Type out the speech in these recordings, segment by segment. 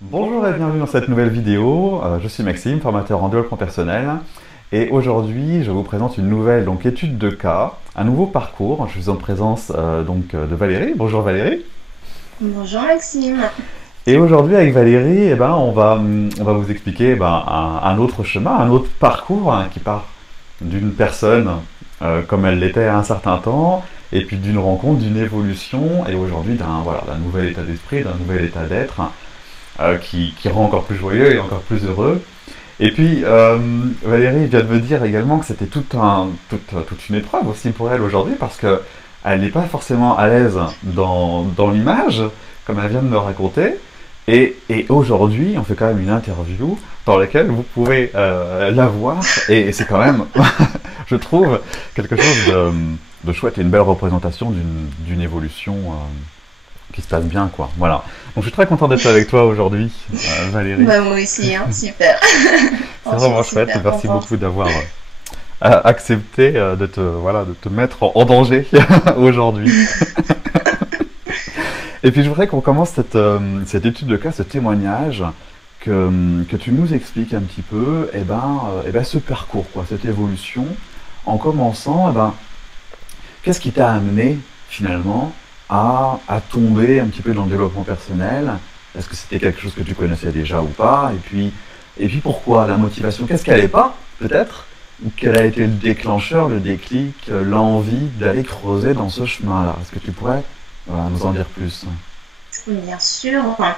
Bonjour et bienvenue dans cette nouvelle vidéo. Je suis Maxime, formateur en développement personnel. Et aujourd'hui, je vous présente une nouvelle étude de cas, un nouveau parcours. Je suis en présence de Valérie. Bonjour Valérie. Bonjour Maxime. Et aujourd'hui, avec Valérie, on va vous expliquer un autre chemin, un autre parcours qui part d'une personne comme elle l'était à un certain temps, et puis d'une rencontre, d'une évolution, et aujourd'hui d'un nouvel état d'esprit, d'un nouvel état d'être qui rend encore plus joyeux et encore plus heureux. Et puis, Valérie vient de me dire également que c'était toute une épreuve aussi pour elle aujourd'hui parce que elle n'est pas forcément à l'aise dans l'image, comme elle vient de me raconter. Et aujourd'hui, on fait quand même une interview dans laquelle vous pouvez la voir. Et c'est quand même, je trouve, quelque chose de chouette et une belle représentation d'une évolution qui se passe bien, quoi. Voilà. Donc je suis très content d'être avec toi aujourd'hui, Valérie. Bah, moi aussi, hein, super. C'est Franchement, vraiment chouette. super Merci contente. beaucoup d'avoir accepté de te mettre en danger aujourd'hui. Et puis je voudrais qu'on commence cette étude de cas, ce témoignage, que tu nous expliques un petit peu, ce parcours, quoi, cette évolution, en commençant, qu'est-ce qui t'a amené finalement à tomber un petit peu dans le développement personnel? Est-ce que c'était quelque chose que tu connaissais déjà ou pas? Et puis pourquoi la motivation? Qu'est-ce qu'elle n'est pas, peut-être? Ou quel a été le déclencheur, le déclic, l'envie d'aller creuser dans ce chemin-là? Est-ce que tu pourrais nous en dire plus? Bien sûr. Bah,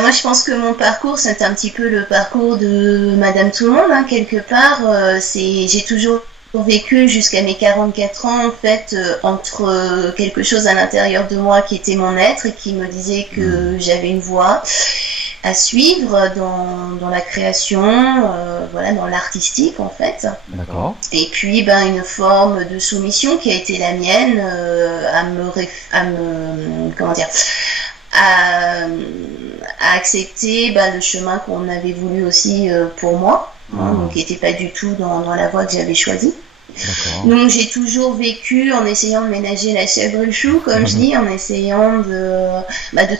moi, je pense que mon parcours, c'est un petit peu le parcours de Madame Tout-le-Monde, hein, quelque part. J'ai toujours vécu jusqu'à mes 44 ans, en fait, entre quelque chose à l'intérieur de moi qui était mon être et qui me disait Hmm. que j'avais une voie à suivre dans la création, voilà, dans l'artistique, en fait. D'accord. Et puis, ben, une forme de soumission qui a été la mienne comment dire, à, à accepter ben, le chemin qu'on avait voulu aussi pour moi, hein, Ah, donc qui n'était pas du tout dans la voie que j'avais choisie. d'accord. Donc j'ai toujours vécu en essayant de ménager la chèvre et le chou, comme je dis, en essayant de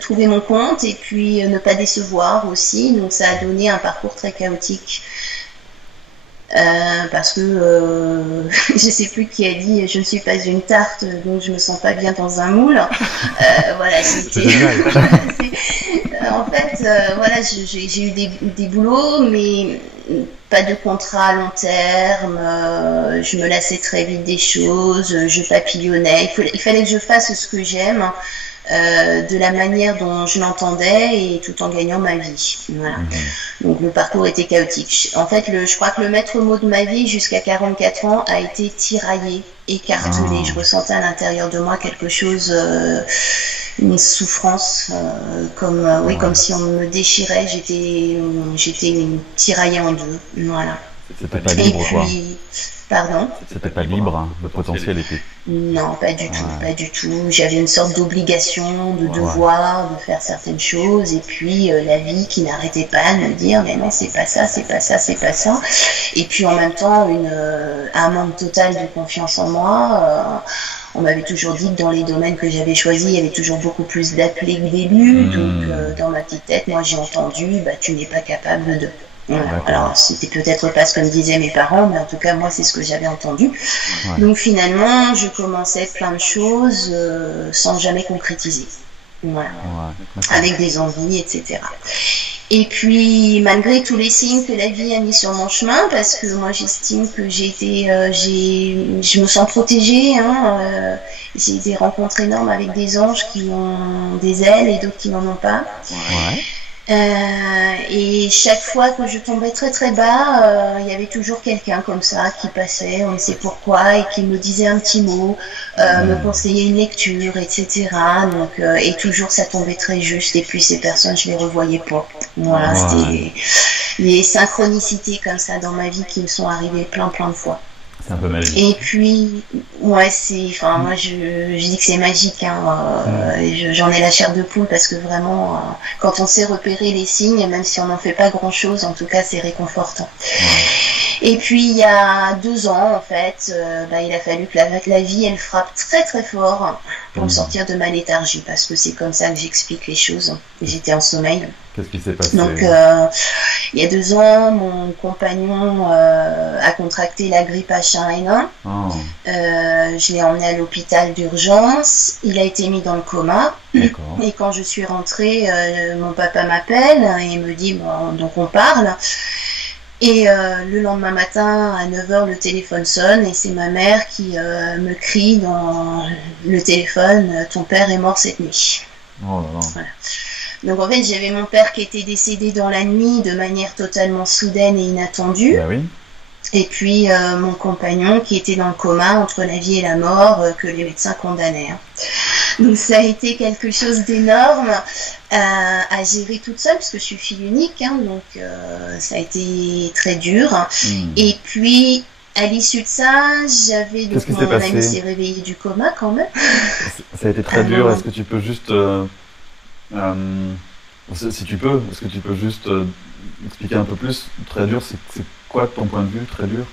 trouver mon compte et puis ne pas décevoir aussi. Donc ça a donné un parcours très chaotique. Parce que je sais plus qui a dit je ne suis pas une tarte donc je me sens pas bien dans un moule. Voilà, C'est c'était génial. en fait voilà, j'ai eu des boulots mais pas de contrat à long terme. Je me lassais très vite des choses, je papillonnais. Il fallait que je fasse ce que j'aime. De la manière dont je l'entendais et tout en gagnant ma vie. Voilà. Mhm. Donc le parcours était chaotique. En fait, je crois que le maître mot de ma vie jusqu'à 44 ans a été tiraillé, écartelé. Ah, Je ressentais à l'intérieur de moi quelque chose, une souffrance, oui, comme ouais. si on me déchirait. J'étais tiraillée en deux. Voilà. C'était pas Et libre, quoi. puis, pardon. C'était pas libre, hein. Le potentiel était. Non, pas du tout, Ouais, pas du tout. J'avais une sorte d'obligation, de ouais. devoir, de faire certaines choses, et puis la vie qui n'arrêtait pas de me dire, mais non, c'est pas ça, c'est pas ça, c'est pas ça. Et puis en même temps, un manque total de confiance en moi. On m'avait toujours dit que dans les domaines que j'avais choisis, il y avait toujours beaucoup plus d'appelés que d'élus. Donc Hmm. dans ma petite tête, moi j'ai entendu, bah tu n'es pas capable de. Voilà. D'accord. Alors c'était peut-être pas ce que me disaient mes parents, mais en tout cas moi c'est ce que j'avais entendu. Ouais. Donc finalement, je commençais plein de choses sans jamais concrétiser. Voilà. Ouais. D'accord. Avec des envies, etc. Et puis, malgré tous les signes que la vie a mis sur mon chemin, parce que moi j'estime que je me sens protégée, hein, j'ai des rencontres énormes avec des anges qui ont des ailes et d'autres qui n'en ont pas. Ouais. Et chaque fois que je tombais très très bas, il y avait toujours quelqu'un comme ça qui passait, on ne sait pourquoi, et qui me disait un petit mot, me Hmm. conseillait une lecture, etc. Donc, et toujours ça tombait très juste, et puis ces personnes, je les revoyais pas. Voilà, Ouais. c'était les synchronicités comme ça dans ma vie qui me sont arrivées plein plein de fois. C'est un peu magique. Et puis, ouais, enfin, moi, je dis que c'est magique, hein, Hmm. j'en ai la chair de poule parce que vraiment, quand on sait repérer les signes, même si on n'en fait pas grand chose, en tout cas, c'est réconfortant. Ouais. Et puis il y a 2 ans, en fait, il a fallu que la vie, elle frappe très très fort pour me sortir de ma léthargie, parce que c'est comme ça que j'explique les choses. J'étais en sommeil. Qu'est-ce qui s'est passé? Donc il y a 2 ans, mon compagnon a contracté la grippe H1N1. Oh, Je l'ai emmené à l'hôpital d'urgence. Il a été mis dans le coma. d'accord. Et quand je suis rentrée, mon papa m'appelle et me dit, bon, donc on parle. Et le lendemain matin, à 9h, le téléphone sonne et c'est ma mère qui me crie dans le téléphone, ton père est mort cette nuit. Oh là là. Voilà. Donc en fait, j'avais mon père qui était décédé dans la nuit de manière totalement soudaine et inattendue. Bah oui. Et puis mon compagnon qui était dans le coma entre la vie et la mort que les médecins condamnaient. Donc ça a été quelque chose d'énorme à gérer toute seule, parce que je suis fille unique, hein, donc ça a été très dur. Et puis à l'issue de ça, j'avais donc Qu'est-ce qui s'est mon ami passé? s'est réveillé du coma quand même. Ça a été très dur. Est-ce que tu peux juste, si tu peux, est-ce que tu peux juste expliquer un peu plus? Très dur, c'est quoi de ton point de vue, très dur?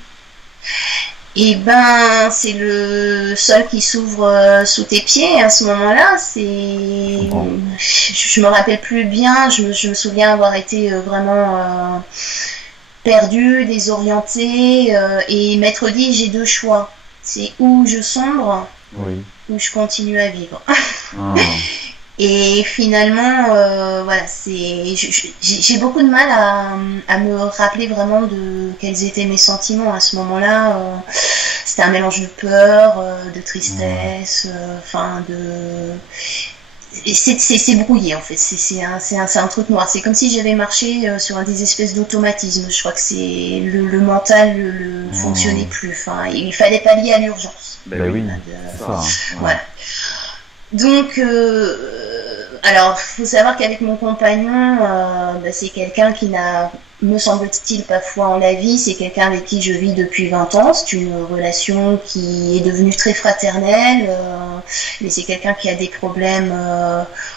Et ben, c'est le sol qui s'ouvre sous tes pieds à ce moment-là. Je me rappelle plus bien. Je me souviens avoir été vraiment perdue, désorientée, et m'être dit j'ai 2 choix. C'est où je sombre, Oui. ou je continue à vivre. Ah, Et finalement, voilà, j'ai beaucoup de mal à me rappeler vraiment de quels étaient mes sentiments à ce moment-là. C'était un mélange de peur, de tristesse, c'est brouillé en fait. C'est un truc noir. C'est comme si j'avais marché sur des espèces d'automatisme. Je crois que c'est le mental ne fonctionnait plus. Enfin, il fallait pallier à l'urgence. ben oui, c'est ça. Hein. Ouais. Voilà. Donc, alors, faut savoir qu'avec mon compagnon, c'est quelqu'un qui n'a, me semble-t-il, pas foi en la vie. C'est quelqu'un avec qui je vis depuis 20 ans. C'est une relation qui est devenue très fraternelle, mais c'est quelqu'un qui a des problèmes,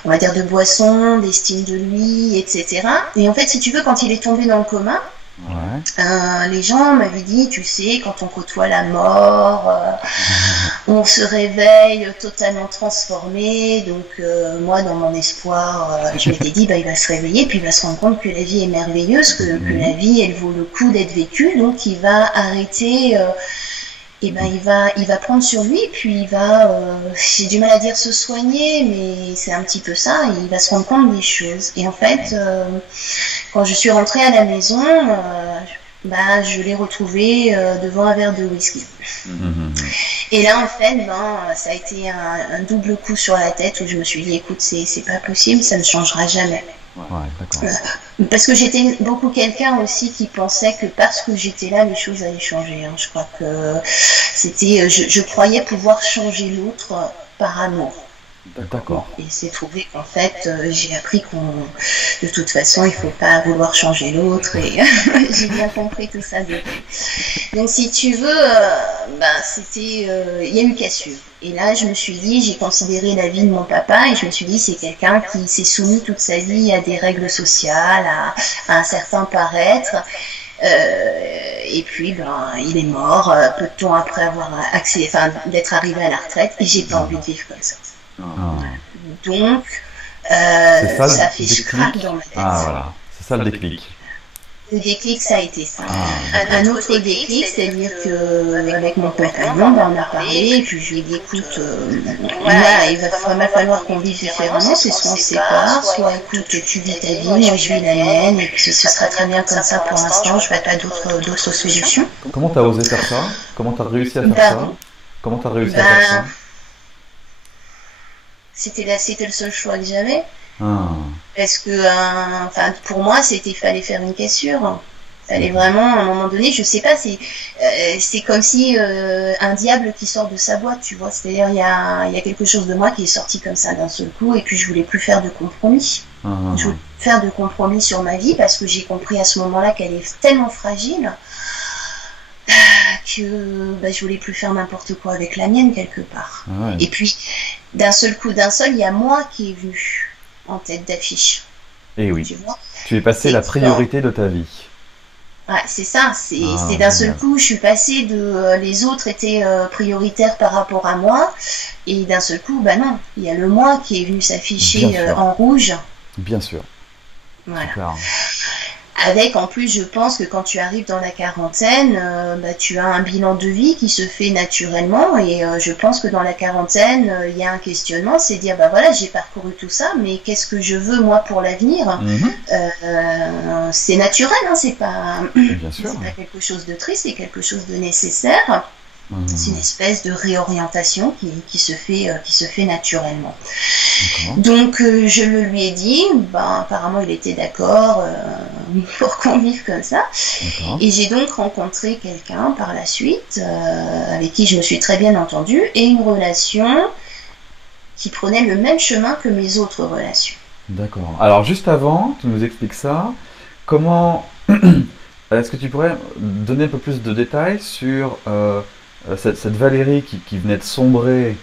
on va dire, de boisson, d'estime de lui, etc. Et en fait, si tu veux, quand il est tombé dans le coma, Ouais. les gens m'avaient dit, tu sais, quand on côtoie la mort, on se réveille totalement transformé. Donc moi, dans mon espoir, je m'étais dit, il va se réveiller, puis il va se rendre compte que la vie est merveilleuse, que la vie, elle vaut le coup d'être vécue. Donc il va arrêter, il va prendre sur lui, puis il va, j'ai du mal à dire se soigner, mais c'est un petit peu ça, il va se rendre compte des choses. Et en fait, quand je suis rentrée à la maison, je l'ai retrouvé devant un verre de whisky. Et là, en fait, ça a été un double coup sur la tête où je me suis dit, écoute, c'est pas possible, ça ne changera jamais. Ouais, d'accord. Parce que j'étais beaucoup quelqu'un aussi qui pensait que parce que j'étais là, les choses allaient changer. Hein. Je crois que je croyais pouvoir changer l'autre par amour. D'accord. Et c'est trouvé qu'en fait, j'ai appris de toute façon, il faut pas vouloir changer l'autre, et j'ai bien compris tout ça depuis. Donc, si tu veux, il y a eu cassure. Et là, je me suis dit, j'ai considéré la vie de mon papa, et je me suis dit, c'est quelqu'un qui s'est soumis toute sa vie à des règles sociales, à un certain paraître. Et puis, il est mort peu de temps après avoir d'être arrivé à la retraite, et j'ai pas envie de vivre comme ça. Donc, ça fait craque dans ma tête. Ah voilà, c'est ça le déclic. Le déclic, ça a été ça. Un autre déclic, c'est-à-dire qu'avec mon compagnon, on a parlé, et puis je lui ai dit, écoute, il va vraiment falloir qu'on vive différemment, c'est soit on se sépare, soit écoute, tu vis ta vie, moi je vis la mienne, et puis ce sera très bien comme ça pour l'instant, je vois pas d'autres solutions. Comment t'as osé faire ça? Comment t'as réussi à faire ça? Comment t'as réussi à faire ça? C'était le seul choix que j'avais. Parce que, pour moi, fallait faire une cassure. Fallait vraiment, à un moment donné, je sais pas, c'est comme si un diable qui sort de sa boîte, tu vois. C'est-à-dire, il y a quelque chose de moi qui est sorti comme ça d'un seul coup, et puis je voulais plus faire de compromis. Je voulais plus faire de compromis sur ma vie, parce que j'ai compris à ce moment-là qu'elle est tellement fragile que je voulais plus faire n'importe quoi avec la mienne quelque part. Et puis, d'un seul, il y a moi qui est venu en tête d'affiche. Et oui, tu vois, tu es passé la priorité de ta vie. Ouais, c'est ça. Ah, C'est d'un seul génial. coup, je suis passée de les autres étaient prioritaires par rapport à moi, et d'un seul coup, bah non, il y a le moi qui est venu Bien s'afficher sûr, en rouge. bien sûr. Voilà. Super. Avec en plus, je pense que quand tu arrives dans la quarantaine, bah, tu as un bilan de vie qui se fait naturellement, et je pense que dans la quarantaine, il y a un questionnement, c'est dire bah voilà, j'ai parcouru tout ça, mais qu'est-ce que je veux moi pour l'avenir? Mhm. C'est naturel, hein, c'est pas Bien sûr. c'est pas quelque chose de triste, c'est quelque chose de nécessaire. C'est une Mhm. espèce de réorientation qui se fait naturellement. D'accord. Donc je le lui ai dit, ben, apparemment il était d'accord pour qu'on vive comme ça. D'accord. Et j'ai donc rencontré quelqu'un par la suite avec qui je me suis très bien entendue et une relation qui prenait le même chemin que mes autres relations. D'accord. Alors, juste avant, tu nous expliques ça. Comment est-ce que tu pourrais donner un peu plus de détails sur cette Valérie qui venait de sombrer,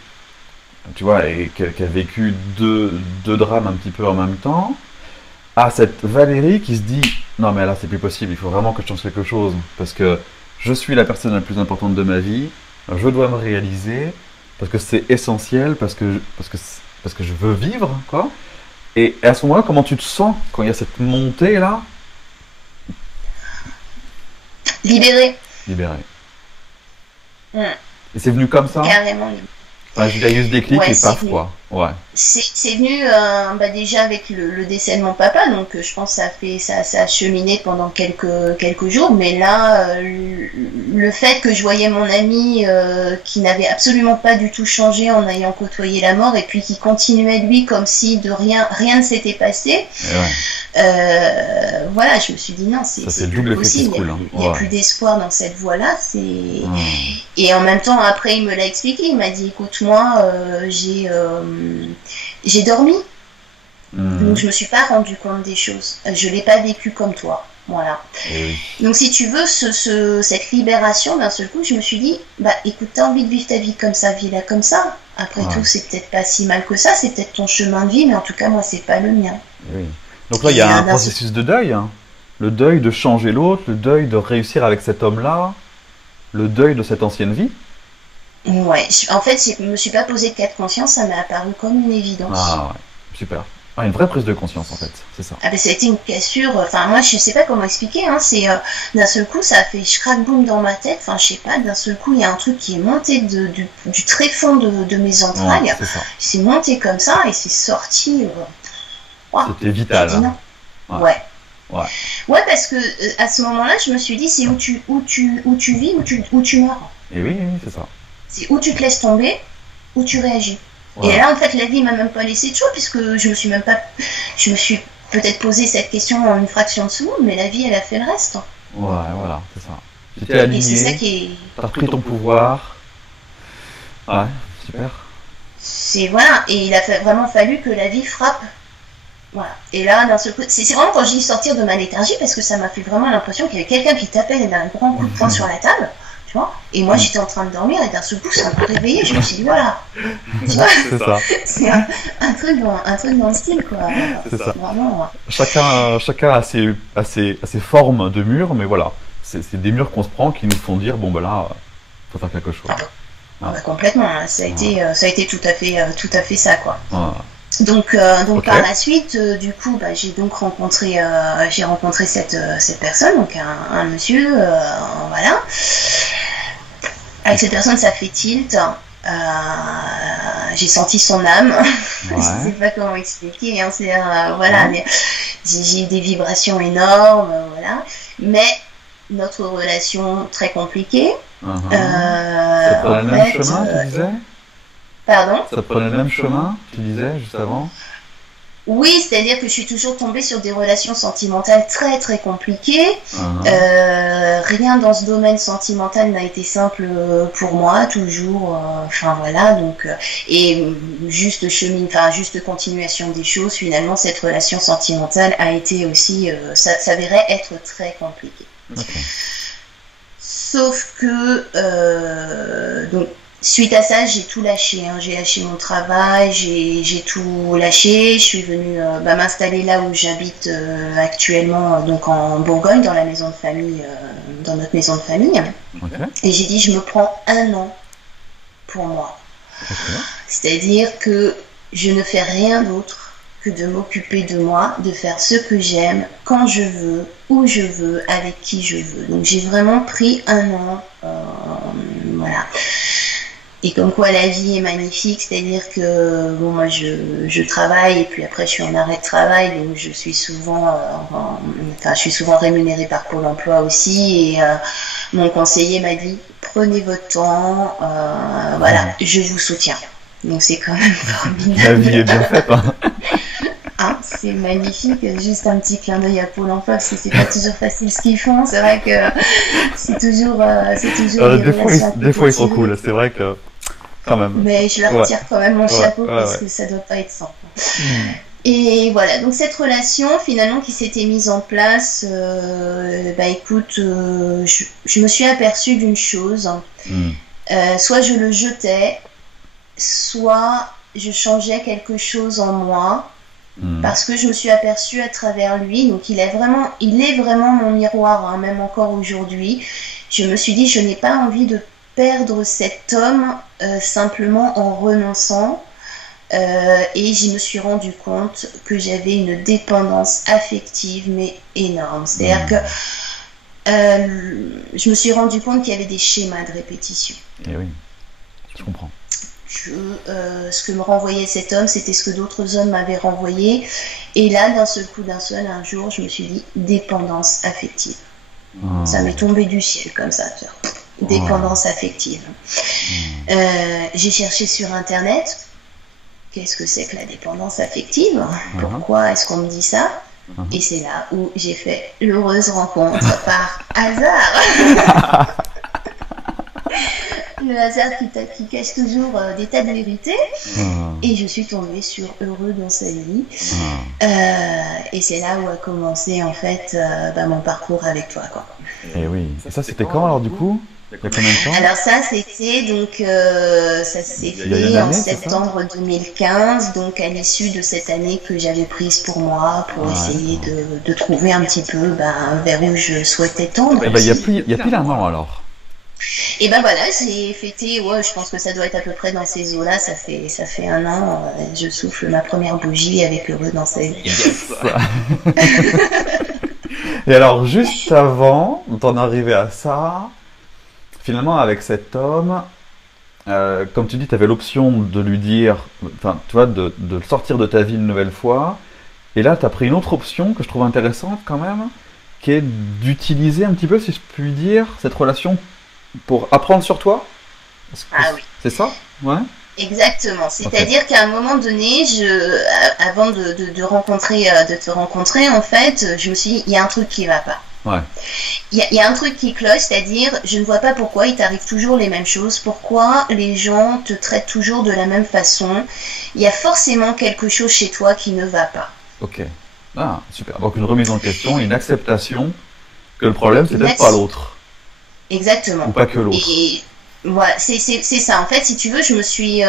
tu vois, et qui a vécu deux drames un petit peu en même temps, à cette Valérie qui se dit, non mais là c'est plus possible, il faut vraiment que je change quelque chose, parce que je suis la personne la plus importante de ma vie, je dois me réaliser, parce que c'est essentiel, parce que je veux vivre, quoi. Et à ce moment-là, comment tu te sens quand il y a cette montée là, Libérée. libérée? Mm, Et c'est venu comme ça? carrément libérée. Enfin, il y a eu ce déclic Ouais, et c'est paf venu. quoi. Ouais. C'est venu bah déjà avec le décès de mon papa, donc je pense que ça a cheminé pendant quelques jours, mais là le fait que je voyais mon ami qui n'avait absolument pas du tout changé en ayant côtoyé la mort et puis qui continuait lui comme si de rien ne s'était passé, Et ouais. voilà, je me suis dit non, Ça c'est c'est le plus double effet qui se possible, coule, hein. il y a Ouais. plus d'espoir dans cette voie-là, c'est Hum. et en même temps, après, il me l'a expliqué. Il m'a dit, écoute, moi, j'ai dormi, donc Mhm. je me suis pas rendu compte des choses. Je l'ai pas vécu comme toi. Voilà. Et oui. Donc, si tu veux, cette libération, d'un seul coup, je me suis dit, bah, écoute, t'as envie de vivre ta vie comme ça, vis-la comme ça. Après Ouais. tout, c'est peut-être pas si mal que ça. C'est peut-être ton chemin de vie, mais en tout cas, moi, c'est pas le mien. Et oui. Donc là, il y Et a un d'un seul processus de deuil, hein. Le deuil de changer l'autre, le deuil de réussir avec cet homme-là, le deuil de cette ancienne vie. ouais. En fait, je me suis pas posé de cas de conscience. Ça m'est apparu comme une évidence. Ah ouais, super. Ah, une vraie prise de conscience en fait, c'est ça. Ah ben ça a été une cassure, enfin moi je sais pas comment expliquer, hein, c'est d'un seul coup ça a fait crack boum dans ma tête, enfin je sais pas, d'un seul coup il y a un truc qui est monté du tréfonds de mes Ouais, entrailles, c'est ça. c'est monté comme ça et c'est sorti, ouah, C'était j'ai vital, dit hein. non, Ouais, ouais, ouais. ouais parce que à ce moment-là je me suis dit c'est où tu vis, où tu meurs, Et oui, oui, c'est ça. c'est où tu te laisses tomber, où tu réagis. Et Voilà. là, en fait, la vie m'a même pas laissé de choix, puisque je me suis même pas, je me suis peut-être posé cette question en une fraction de seconde, mais la vie, elle a fait le reste. Ouais, voilà, c'est ça. Tu t'es Et c'est ça aligné, qui est, t'as repris ton pouvoir. Ouais, super. c'est voilà. Et il a vraiment fallu que la vie frappe. Voilà. Et là, d'un seul coup, c'est vraiment quand je dis sortir de ma léthargie, parce que ça m'a fait vraiment l'impression qu'il y avait quelqu'un qui tapait d'un grand coup de poing sur la table, tu vois. Et moi, j'étais en train de dormir, et d'un seul coup, ça m'a réveillé. Je me suis dit, voilà. Tu vois, C'est ça, c'est un truc dans le style, quoi. c'est ça. Vraiment. Chacun a ses formes de murs, mais voilà. C'est des murs qu'on se prend qui nous font dire, bon ben là, faut faire quelque chose. Ah Ouais. bah, complètement, hein. Ça a été tout à fait ça, quoi. Ouais. Donc Ok. par la suite, du coup, bah, j'ai rencontré cette personne, donc un monsieur, voilà. Avec cette personne, ça fait tilt. J'ai senti son âme. Je sais Ouais. pas comment expliquer. Hein, voilà, Ouais. mais j'ai eu des vibrations énormes, voilà. Mais notre relation très compliquée. Ça prenait En le même fait, chemin, tu disais? pardon. Ça prenait le même chemin, tu disais, juste avant? Oui, c'est-à-dire que je suis toujours tombée sur des relations sentimentales très très compliquées. Mhm. Rien dans ce domaine sentimental n'a été simple pour moi, toujours. Enfin voilà, donc et juste continuation des choses. Finalement, cette relation sentimentale a été aussi, ça s'avérait être très compliqué. Ok. Sauf que donc suite à ça, j'ai tout lâché, hein. J'ai lâché mon travail, j'ai tout lâché. Je suis venue m'installer là où j'habite actuellement, donc en Bourgogne, dans la maison de famille, dans notre maison de famille. Ok, Et j'ai dit, je me prends un an pour moi. ok. C'est-à-dire que je ne fais rien d'autre que de m'occuper de moi, de faire ce que j'aime, quand je veux, où je veux, avec qui je veux. Donc j'ai vraiment pris un an, voilà. Et comme quoi la vie est magnifique, c'est-à-dire que bon, moi je travaille et puis après je suis en arrêt de travail, donc je suis souvent, enfin je suis souvent rémunérée par Pôle Emploi aussi. Et mon conseiller m'a dit prenez votre temps, voilà, je vous soutiens. Donc c'est quand même La vie est formidable. bien faite, hein. Hein, c'est magnifique, juste un petit clin d'œil à Pôle Emploi parce que c'est pas toujours facile ce qu'ils font. C'est vrai que c'est toujours des relations Des fois, ils sont compliquées. cool, c'est vrai que, quand même. Mais je leur Ouais, tire quand même mon ouais, chapeau ouais, parce ouais. que ça doit pas être simple. Hmm, Et voilà, donc cette relation finalement qui s'était mise en place, bah écoute, je me suis aperçue d'une chose, hmm, soit je le jetais, soit je changeais quelque chose en moi, hmm. parce que je me suis aperçue à travers lui, donc il est vraiment mon miroir, hein, même encore aujourd'hui. Je me suis dit, je n'ai pas envie de perdre cet homme simplement en renonçant. Et je me suis rendu compte que j'avais une dépendance affective, mais énorme. C'est-à-dire que Hmm. je me suis rendu compte qu'il y avait des schémas de répétition. Et oui, je comprends. Ce que me renvoyait cet homme, c'était ce que d'autres hommes m'avaient renvoyé. Et là, d'un seul coup, un jour, je me suis dit dépendance affective. Ça Hmm, m'est tombé du ciel comme ça. ouais, Dépendance affective. hmm, J'ai cherché sur Internet. Qu'est-ce que c'est que la dépendance affective? mhm, Pourquoi est-ce qu'on me dit ça? mhm. Et c'est là où j'ai fait l'heureuse rencontre par hasard. Le hasard qui cache toujours des tas de vérités. Hmm, Et je suis tombée sur Heureux dans sa vie. hmm. Et c'est là où a commencé en fait mon parcours avec toi, quoi. Et oui. Et ça, c'était quand alors, du coup? Il y a combien de temps? Alors ça, c'était donc ça s'est Il y a une fait en année, c'est ça? septembre 2015, donc à l'issue de cette année que j'avais prise pour moi, pour Ouais. essayer de trouver un petit peu vers où je souhaitais tendre Eh ben, aussi. il y a pile un an alors. Et ben voilà, j'ai fêté, ouais, je pense que ça doit être à peu près dans ces eaux-là, ça fait un an, je souffle ma première bougie avec Heureux dans sa vie. Yes! Et alors, juste avant d'en arriver à ça, finalement, avec cet homme, comme tu dis, tu avais l'option de lui dire, enfin, tu vois, de le sortir de ta vie une nouvelle fois. Et là, tu as pris une autre option que je trouve intéressante quand même, qui est d'utiliser un petit peu, si je puis dire, cette relation pour apprendre sur toi. Est-ce que Ah oui. c'est ça? Ouais? Exactement. Ok. C'est-à-dire qu'à un moment donné, avant de te rencontrer, en fait, je me suis dit, il y a un truc qui va pas. Ouais. Il y a un truc qui cloche, c'est-à-dire, je ne vois pas pourquoi il t'arrive toujours les mêmes choses, pourquoi les gens te traitent toujours de la même façon. Il y a forcément quelque chose chez toi qui ne va pas. Ok. Ah, super. Donc une remise en question, une acceptation que le problème, c'est Une peut-être pas ex- l'autre. Ou Exactement. pas que l'autre. Et voilà, c'est ça. En fait, si tu veux, je me le suis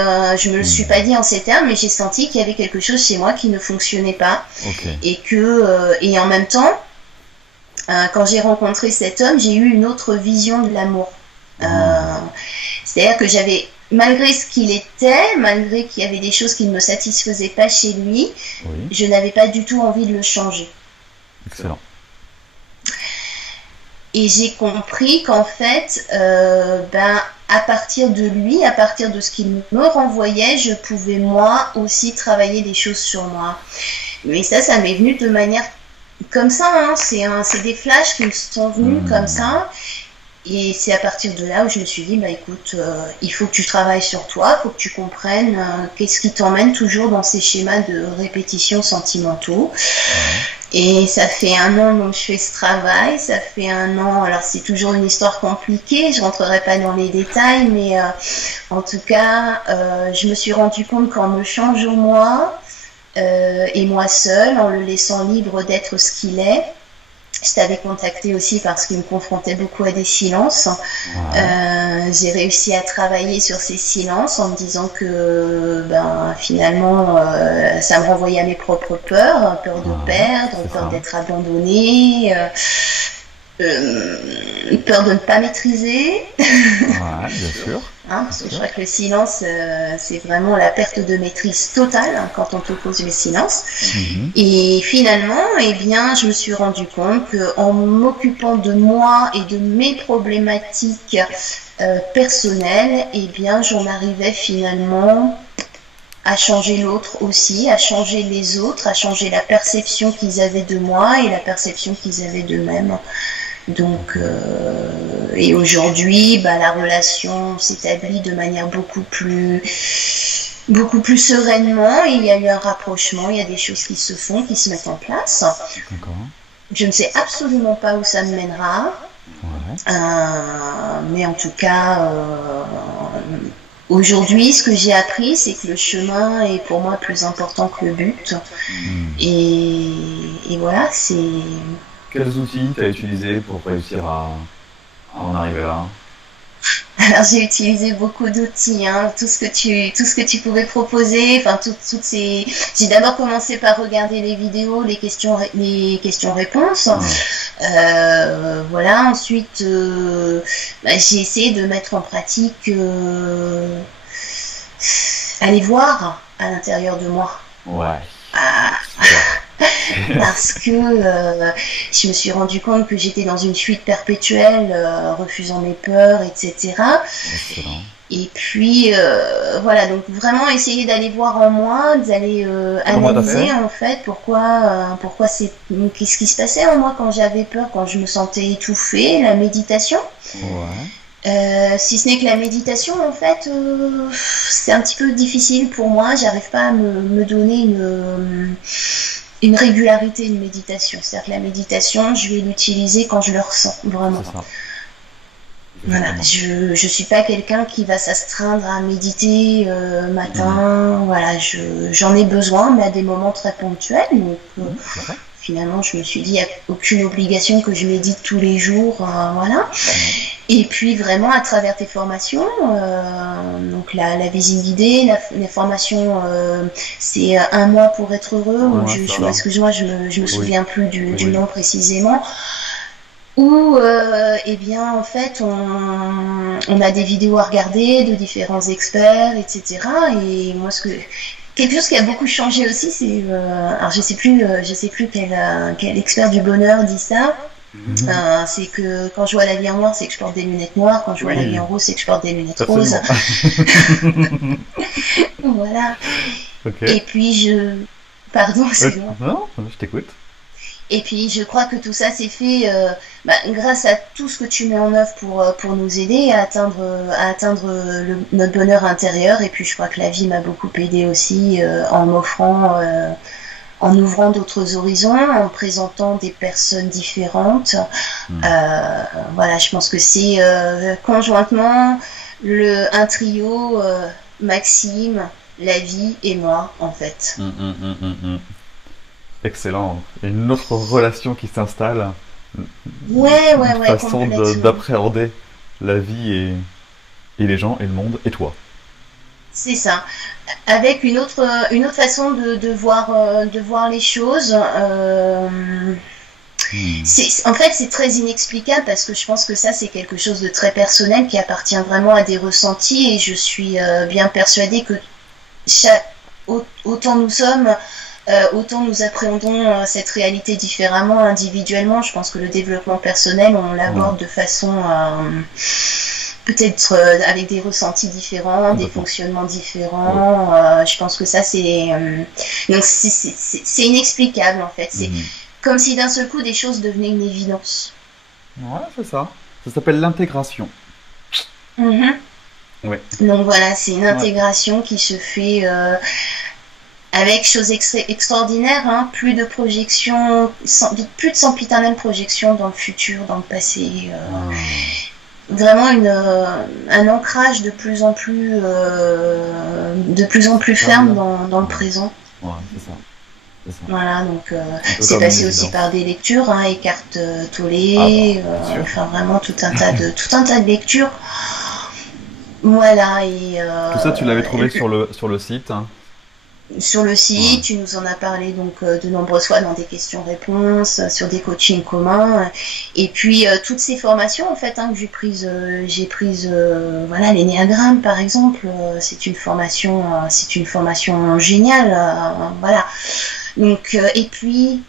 Hmm. pas dit en ces termes, mais j'ai senti qu'il y avait quelque chose chez moi qui ne fonctionnait pas. Ok. Et en même temps, quand j'ai rencontré cet homme, j'ai eu une autre vision de l'amour. Hmm. C'est-à-dire que malgré ce qu'il était, malgré qu'il y avait des choses qui ne me satisfaisaient pas chez lui, Oui. je n'avais pas du tout envie de le changer. Excellent. Et j'ai compris qu'en fait, à partir de lui, à partir de ce qu'il me renvoyait, je pouvais moi aussi travailler des choses sur moi. Mais ça m'est venu de manière comme ça, hein. C'est des flashs qui me sont venus comme Hmm. ça. Et c'est à partir de là où je me suis dit, bah écoute, il faut que tu travailles sur toi, il faut que tu comprennes qu'est-ce qui t'emmène toujours dans ces schémas de répétition sentimentaux. Ouais. Et ça fait un an donc je fais ce travail, ça fait un an, alors c'est toujours une histoire compliquée, je rentrerai pas dans les détails, mais en tout cas, je me suis rendu compte qu'en me changeant moi, et moi seule, en le laissant libre d'être ce qu'il est, Je t'avais contacté aussi parce qu'il me confrontait beaucoup à des silences. Ouais. J'ai réussi à travailler sur ces silences en me disant que ben, finalement ça me renvoyait à mes propres peurs, peur de Ouais. perdre, C'est peur ça. d'être abandonnée, peur de ne pas maîtriser. Ouais, bien sûr. Hein, Bien parce que je sûr. crois que le silence, c'est vraiment la perte de maîtrise totale hein, quand on t'oppose le silence. Mhm. Et finalement, eh bien, je me suis rendu compte qu'en m'occupant de moi et de mes problématiques personnelles, eh bien, j'en arrivais finalement à changer l'autre aussi, à changer les autres, à changer la perception qu'ils avaient de moi et la perception qu'ils avaient d'eux-mêmes. Donc, et aujourd'hui, bah, la relation s'établit de manière beaucoup plus sereinement. Il y a eu un rapprochement, il y a des choses qui se font, qui se mettent en place. D'accord. Je ne sais absolument pas où ça me mènera, Ouais. mais en tout cas, aujourd'hui, ce que j'ai appris, c'est que le chemin est pour moi plus important que le but. Hmm. Et voilà, c'est Quels outils tu as utilisés pour réussir à en arriver là? alors j'ai utilisé beaucoup d'outils, hein, tout ce que tu pouvais proposer, enfin toutes ces. J'ai d'abord commencé par regarder les vidéos, les questions-réponses. Ouais. Voilà. Ensuite, bah, j'ai essayé de mettre en pratique, aller voir à l'intérieur de moi. Ouais. Ah, Super. parce que je me suis rendu compte que j'étais dans une fuite perpétuelle, refusant mes peurs, etc. Excellent. Et puis voilà, donc vraiment essayer d'aller voir en moi, d'aller Comment t'as fait? analyser en fait pourquoi qu'est-ce qui se passait en moi quand j'avais peur, quand je me sentais étouffée, la méditation. Ouais. Si ce n'est que la méditation, en fait, c'est un petit peu difficile pour moi. J'arrive pas à me donner une régularité, une méditation. C'est-à-dire que la méditation, je vais l'utiliser quand je le ressens, vraiment. C'est ça. Voilà, Exactement. je suis pas quelqu'un qui va s'astreindre à méditer Hmm. matin. Voilà, j'en ai besoin, mais à des moments très ponctuels. Donc, Hmm, c'est ça. finalement, je me suis dit, il n'y a aucune obligation que je médite tous les jours. Voilà. Non. Et puis vraiment à travers tes formations, donc la visite guidée, la formation, c'est un mois pour être heureux. Ouais, ça va. Excuse-moi, je me Oui. souviens plus Oui, du oui. nom précisément. Où, eh bien, en fait, on a des vidéos à regarder de différents experts, etc. Et moi, quelque chose qui a beaucoup changé aussi, c'est, alors je sais plus quel expert du bonheur dit ça. Mhm. C'est que quand je vois la vie en noir, c'est que je porte des lunettes noires. Quand je vois la vie Oui, en rose, c'est que je porte des lunettes roses. absolument. Voilà. Ok. Et puis pardon, excuse-moi. Non, je t'écoute. Et puis je crois que tout ça s'est fait bah, grâce à tout ce que tu mets en œuvre pour nous aider à atteindre notre bonheur intérieur. Et puis je crois que la vie m'a beaucoup aidé aussi en m'offrant, en ouvrant d'autres horizons, en présentant des personnes différentes. Hmm. Voilà, je pense que c'est conjointement un trio, Maxime, la vie et moi en fait. Hmm, hmm, hmm, hmm, hmm. Excellent. Il y a une autre relation qui s'installe, une Ouais, façon complètement. d'appréhender la vie et les gens et le monde et toi. C'est ça. Avec une autre façon de voir les choses. Hmm. En fait, c'est très inexplicable parce que je pense que ça, c'est quelque chose de très personnel qui appartient vraiment à des ressentis et je suis bien persuadée que chaque, autant nous sommes, autant nous appréhendons cette réalité différemment individuellement. Je pense que le développement personnel, on Ouais, l'aborde de façon peut-être avec des ressentis différents, des complètement. fonctionnements Oui. différents. Je pense que ça, c'est donc c'est inexplicable en fait. C'est Mhm. comme si d'un seul coup des choses devenaient une évidence. Ouais, c'est ça. Ça s'appelle l'intégration. Mhm. Oui. Donc voilà, c'est une Ouais. intégration qui se fait avec chose extraordinaire, hein, plus de projections, plus de sempiternelles projections dans le futur, dans le passé. Ah. Vraiment un ancrage de plus en plus ferme Stable. dans le Ouais. présent. Ouais, c'est ça. c'est ça. Voilà, donc Un peu c'est comme une passé aussi évidence. par des lectures, hein, Eckhart Ah bah, Tolle, bien sûr. enfin vraiment tout un tas de lectures. Voilà, Tout ça, tu l'avais trouvé sur le site, hein. sur le Ouais. site, tu nous en as parlé donc de nombreuses fois dans des questions-réponses, sur des coachings communs, et puis toutes ces formations en fait hein, que j'ai prise, voilà, l'énéagramme par exemple, c'est une formation géniale, voilà. Donc et puis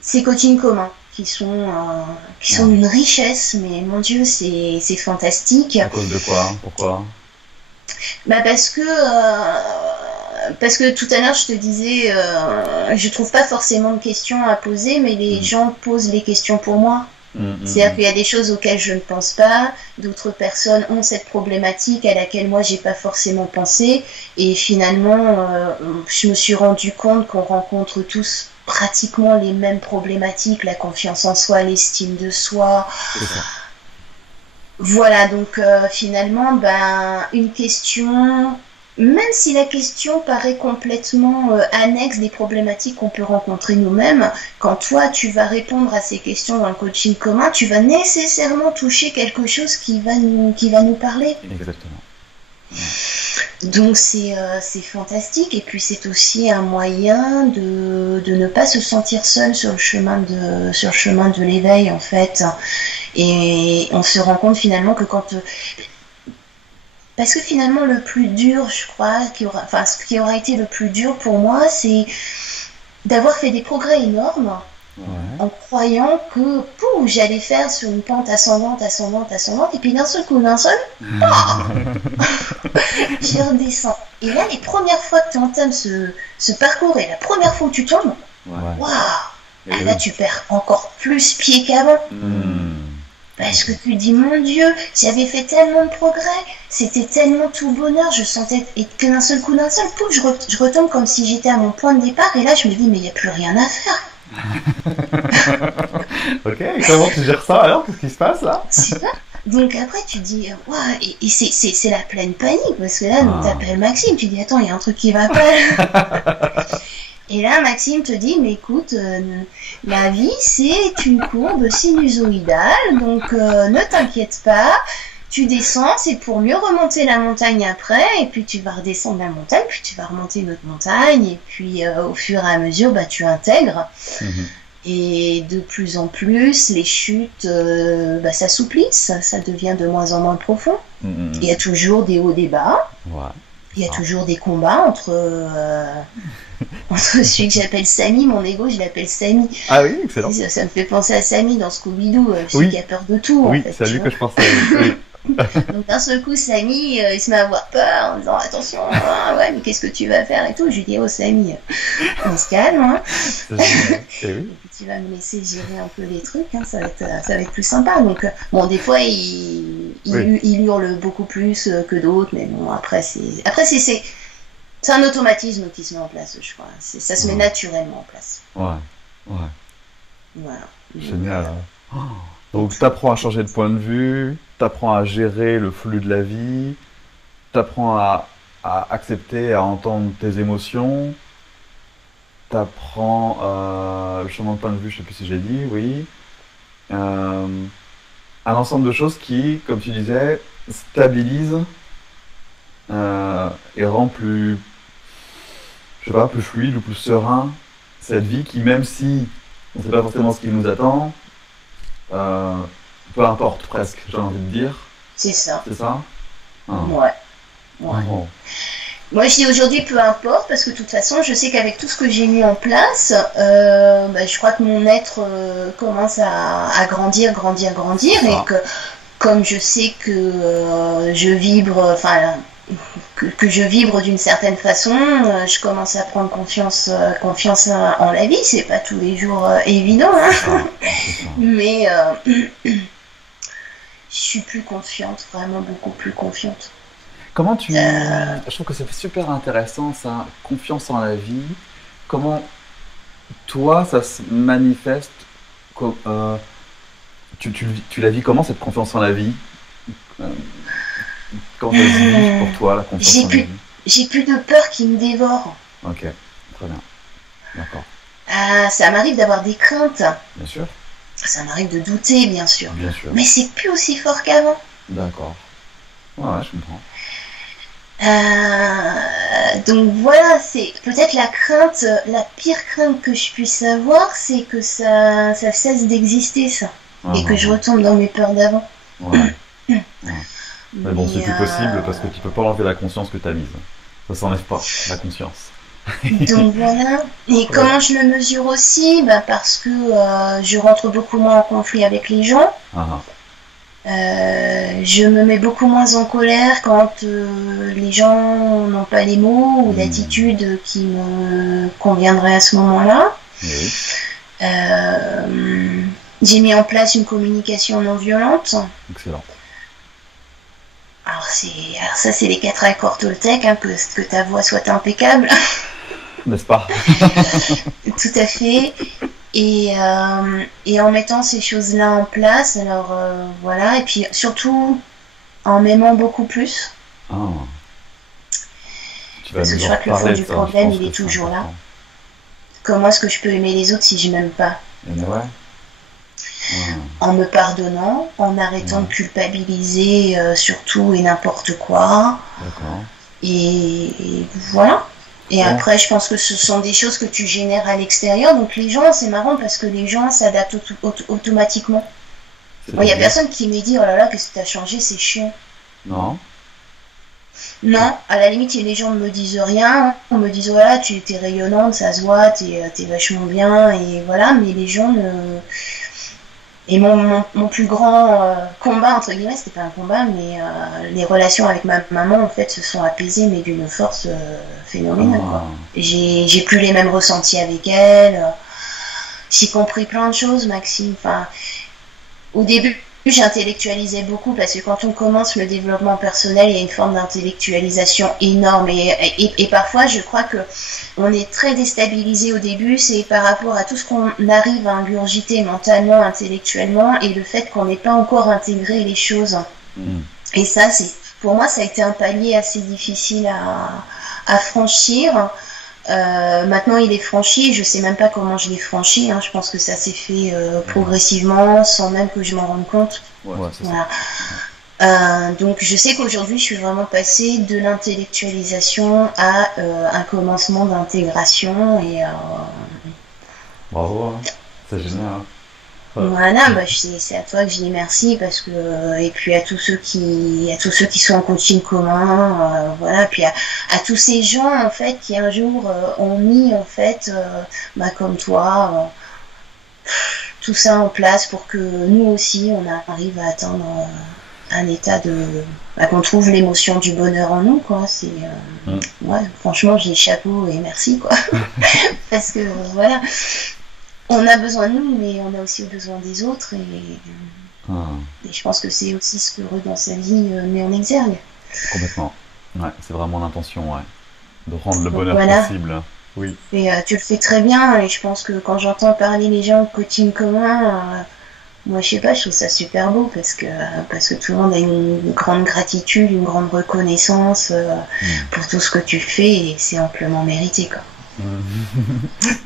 ces coachings communs qui sont Ouais. d'une richesse, mais mon Dieu, c'est fantastique. À cause de quoi? Pourquoi? Bah parce que tout à l'heure je te disais, je trouve pas forcément de questions à poser, mais les Mm. gens posent les questions pour moi. Mm, mm, C'est-à-dire mm. qu'il y a des choses auxquelles je ne pense pas, d'autres personnes ont cette problématique à laquelle moi j'ai pas forcément pensé, et finalement je me suis rendu compte qu'on rencontre tous pratiquement les mêmes problématiques, la confiance en soi, l'estime de soi. C'est ça. Voilà, donc finalement, ben, une question, même si la question paraît complètement annexe des problématiques qu'on peut rencontrer nous-mêmes, quand toi tu vas répondre à ces questions dans le coaching commun, tu vas nécessairement toucher quelque chose qui va nous parler. Exactement. Donc c'est fantastique, et puis c'est aussi un moyen de ne pas se sentir seul sur le chemin de l'éveil en fait. Et on se rend compte finalement que parce que finalement le plus dur, je crois, ce qui aura été le plus dur pour moi, c'est d'avoir fait des progrès énormes Ouais. en croyant que j'allais faire sur une pente ascendante, ascendante, ascendante, et puis d'un seul, j'y redescends. Et là, les premières fois que tu entames ce parcours et la première fois où tu tombes, Ouais. waouh, Et là oui. tu perds encore plus pied qu'avant. Mm. Parce que tu dis, mon Dieu, j'avais fait tellement de progrès, c'était tellement tout bonheur, je sentais, et que d'un seul coup, je retombe comme si j'étais à mon point de départ, et là je me dis, mais il n'y a plus rien à faire. Ok, et comment tu gères ça alors? Qu'est-ce qui se passe là? C'est ça. Donc après, tu dis, waouh, et c'est la pleine panique, parce que là, on Ah. t'appelle Maxime, tu dis, attends, il y a un truc qui va pas. Et là, Maxime te dit, mais écoute, la vie, c'est une courbe sinusoïdale, donc ne t'inquiète pas, tu descends, c'est pour mieux remonter la montagne après, et puis tu vas redescendre la montagne, puis tu vas remonter une autre montagne, et puis au fur et à mesure, bah, tu intègres. Mhm. Et de plus en plus, les chutes bah, s'assouplissent, ça devient de moins en moins profond. Mm, Il y a toujours des hauts, des bas. ouais. Il y a Ah. toujours des combats entre celui que j'appelle Samy, mon ego, je l'appelle Samy. Ah oui, excellent. Ça me fait penser à Samy dans Scooby-Doo, celui Oui. qui a peur de tout. Oui, en fait, c'est à tu lui vois. que je pensais. Oui. Donc d'un seul coup, Samy, il se met à avoir peur en disant attention, ouais, mais qu'est-ce que tu vas faire et tout. Je lui dis oh Samy, on se calme, hein. C'est génial. Et oui. Et puis tu vas me laisser gérer un peu les trucs, hein, ça va être plus sympa. Donc bon, des fois Oui. il hurle beaucoup plus que d'autres, mais bon après c'est un automatisme qui se met en place, je crois. Ça se met Ouais. naturellement en place. Ouais. Ouais. Voilà. Génial. Oh. Donc, t'apprends à changer de point de vue, t'apprends à gérer le flux de la vie, t'apprends à accepter, à entendre tes émotions, t'apprends le changement de point de vue, je sais plus si j'ai dit, oui. Euh, un ensemble de choses qui, comme tu disais, stabilisent et rend plus, je sais pas, plus fluide ou plus serein cette vie qui, même si on ne sait pas forcément ce qui nous attend, euh, peu importe presque, j'ai envie de dire, C'est ça. c'est ça? Ah. Ouais. Ouais. Oh. Moi, je dis aujourd'hui peu importe, parce que de toute façon, je sais qu'avec tout ce que j'ai mis en place, bah, je crois que mon être commence à grandir, grandir, grandir, C'est et ça. que comme je sais que je vibre, enfin que je vibre d'une certaine façon, je commence à prendre confiance en la vie. C'est pas tous les jours évident, hein, Ah, c'est ça. mais je suis plus confiante, vraiment beaucoup plus confiante. Comment tu... Je trouve que c'est super intéressant ça, confiance en la vie. Comment toi ça se manifeste tu la vis comment cette confiance en la vie? Euh, Comment ça se vit pour toi la confiance en la vie? J'ai plus de peur qui me dévore. Ok, très bien. D'accord. Ça m'arrive d'avoir des craintes. Bien sûr. Ça m'arrive de douter, bien sûr. Bien sûr. Mais c'est plus aussi fort qu'avant. D'accord. Ouais, je comprends. Donc voilà, c'est peut-être la crainte, la pire crainte que je puisse avoir, c'est que ça cesse d'exister, ça. Et que je retombe dans mes peurs d'avant. Ouais. Ouais. Mais bon, c'est plus possible parce que Euh, tu peux pas enlever la conscience que tu as mise. Ça s'enlève pas, la conscience. donc voilà. Et Ouais. comment je le mesure aussi? Bah parce que je rentre beaucoup moins en conflit avec les gens. Ah, Je me mets beaucoup moins en colère quand les gens n'ont pas les mots ou l'attitude qui me conviendrait à ce moment-là. oui. Euh, j'ai mis en place une communication non violente. Excellent. Alors ça, c'est les 4 accords Toltec, hein, que ta voix soit impeccable. N'est-ce pas? Tout à fait. Et en mettant ces choses-là en place, alors voilà, et puis surtout en m'aimant beaucoup plus, Ah, tu vas parce que nous je en crois que le fond reparler de du ça, je problème, pense il que est c'est toujours là. important. Comment est-ce que je peux aimer les autres si je m'aime pas? Et ouais. Ah, En me pardonnant, en arrêtant de culpabiliser sur tout et n'importe quoi, d'accord. et voilà. Et Bon. après, je pense que ce sont des choses que tu génères à l'extérieur. Donc les gens, c'est marrant parce que les gens s'adaptent automatiquement. Moi, il n'y a C'est-à-dire? personne qui me dit, oh là là, qu'est-ce que t'as changé, c'est chiant. Non? Non, à la limite, les gens ne me disent rien. On me dit, voilà, tu étais rayonnante, ça se voit, t'es vachement bien, et voilà. Mais les gens ne. Et mon plus grand combat, entre guillemets, c'était pas un combat, mais les relations avec ma maman, en fait, se sont apaisées, mais d'une force phénoménale, quoi. Ah, J'ai plus les mêmes ressentis avec elle. J'ai compris plein de choses, Maxime. Enfin, au début, j'intellectualisais beaucoup parce que quand on commence le développement personnel, il y a une forme d'intellectualisation énorme et parfois je crois que on est très déstabilisé au début, c'est par rapport à tout ce qu'on arrive à ingurgiter mentalement, intellectuellement et le fait qu'on n'ait pas encore intégré les choses. hmm. Et ça, c'est pour moi, ça a été un palier assez difficile à franchir. Maintenant, il est franchi. Je sais même pas comment je l'ai franchi. Hein. Je pense que ça s'est fait progressivement, sans même que je m'en rende compte. Ouais, c'est ça. Voilà. Donc, je sais qu'aujourd'hui, je suis vraiment passée de l'intellectualisation à un commencement d'intégration. Et Bravo, hein. C'est génial. Ouais. voilà, bah, c'est à toi que je dis merci parce que et puis à tous ceux qui sont en coaching commun, voilà, puis à tous ces gens en fait qui un jour ont mis en fait, bah, comme toi, tout ça en place pour que nous aussi on arrive à atteindre un état de bah, qu'on trouve l'émotion du bonheur en nous quoi. C'est ouais, franchement j'ai chapeau et merci quoi parce que voilà. On a besoin de nous, mais on a aussi besoin des autres, Ah, et je pense que c'est aussi ce que Heureux dans sa vie met en exergue. complètement. Ouais, c'est vraiment l'intention, ouais. De rendre le Donc bonheur voilà, possible. Oui. et tu le fais très bien, et je pense que quand j'entends parler les gens de coaching commun, moi je sais pas, je trouve ça super beau, parce que tout le monde a une grande gratitude, une grande reconnaissance pour tout ce que tu fais, et c'est amplement mérité, quoi.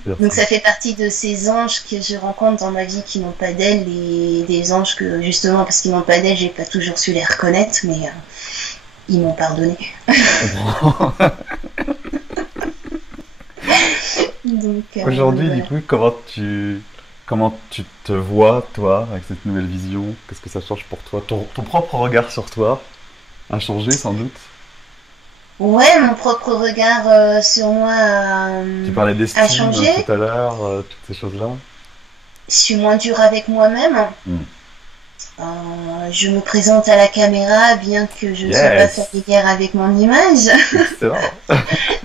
Donc Merci. ça fait partie de ces anges que je rencontre dans ma vie qui n'ont pas d'ailes, des anges que justement parce qu'ils n'ont pas d'ailes, j'ai pas toujours su les reconnaître, mais ils m'ont pardonné. Donc Aujourd'hui, du voilà. coup, comment tu te vois, toi, avec cette nouvelle vision? Qu'est-ce que ça change pour toi? Ton propre regard sur toi a changé, sans doute? Ouais, mon propre regard sur moi Tu parlais a d'estime changé. tout à l'heure, toutes ces choses-là. Je suis moins dure avec moi-même. Hmm. Je me présente à la caméra, bien que je ne sois pas Yes! familière avec mon image. Excellent!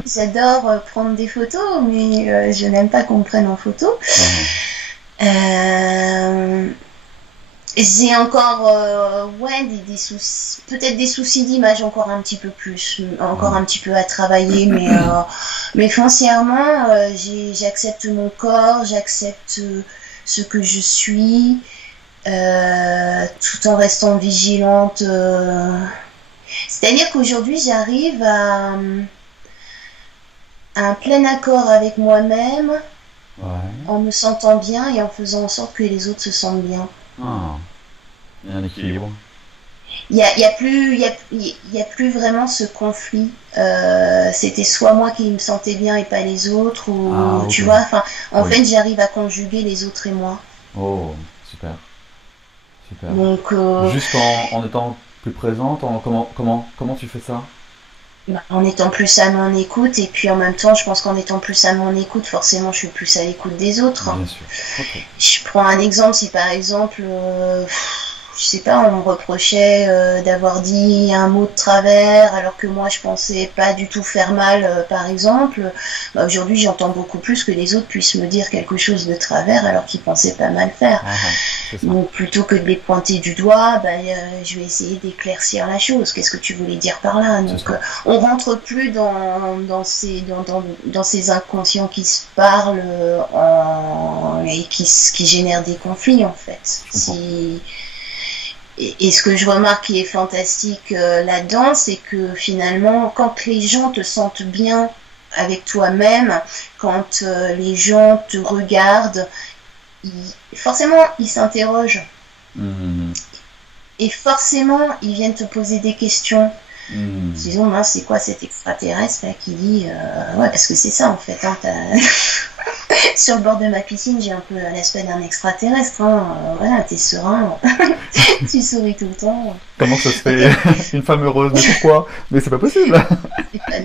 J'adore prendre des photos, mais je n'aime pas qu'on me prenne en photo. Euh, j'ai encore ouais, des soucis, peut-être des soucis d'image encore un petit peu plus, encore un petit peu à travailler, mais foncièrement, j'accepte mon corps, j'accepte ce que je suis, tout en restant vigilante. C'est-à-dire qu'aujourd'hui, j'arrive à un plein accord avec moi-même Ouais. en me sentant bien et en faisant en sorte que les autres se sentent bien. Ah, il y a un équilibre. Il y a plus vraiment ce conflit. C'était soit moi qui me sentais bien et pas les autres, Ah, ou ok. tu vois, enfin, en Oui. fait, j'arrive à conjuguer les autres et moi. Oh, super, super. Donc, Juste en étant plus présente, comment tu fais ça? bah, en étant plus à mon écoute, et puis en même temps, je pense qu'en étant plus à mon écoute, forcément, je suis plus à l'écoute des autres. Bien sûr. Ok. Je prends un exemple, si par exemple, je sais pas, on me reprochait d'avoir dit un mot de travers alors que moi je pensais pas du tout faire mal, par exemple, bah, aujourd'hui j'entends beaucoup plus que les autres puissent me dire quelque chose de travers alors qu'ils pensaient pas mal faire. Ah, ah, c'est ça. Donc plutôt que de les pointer du doigt, bah, je vais essayer d'éclaircir la chose. Qu'est-ce que tu voulais dire par là? C'est Donc ça. on rentre plus dans ces inconscients qui se parlent et qui génèrent des conflits en fait. Je comprends. Et ce que je remarque qui est fantastique là-dedans, c'est que finalement, quand les gens te sentent bien avec toi-même, quand les gens te regardent, forcément, ils s'interrogent. Hmm, Et forcément, ils viennent te poser des questions. hmm. Disons, mince, c'est quoi cet extraterrestre là qui dit ouais, parce que c'est ça en fait. Hein, sur le bord de ma piscine, j'ai un peu l'aspect d'un extraterrestre. Hein, voilà, t'es serein, tu souris tout le temps. Comment ça se fait? Une femme heureuse, mais pourquoi? Mais c'est pas possible.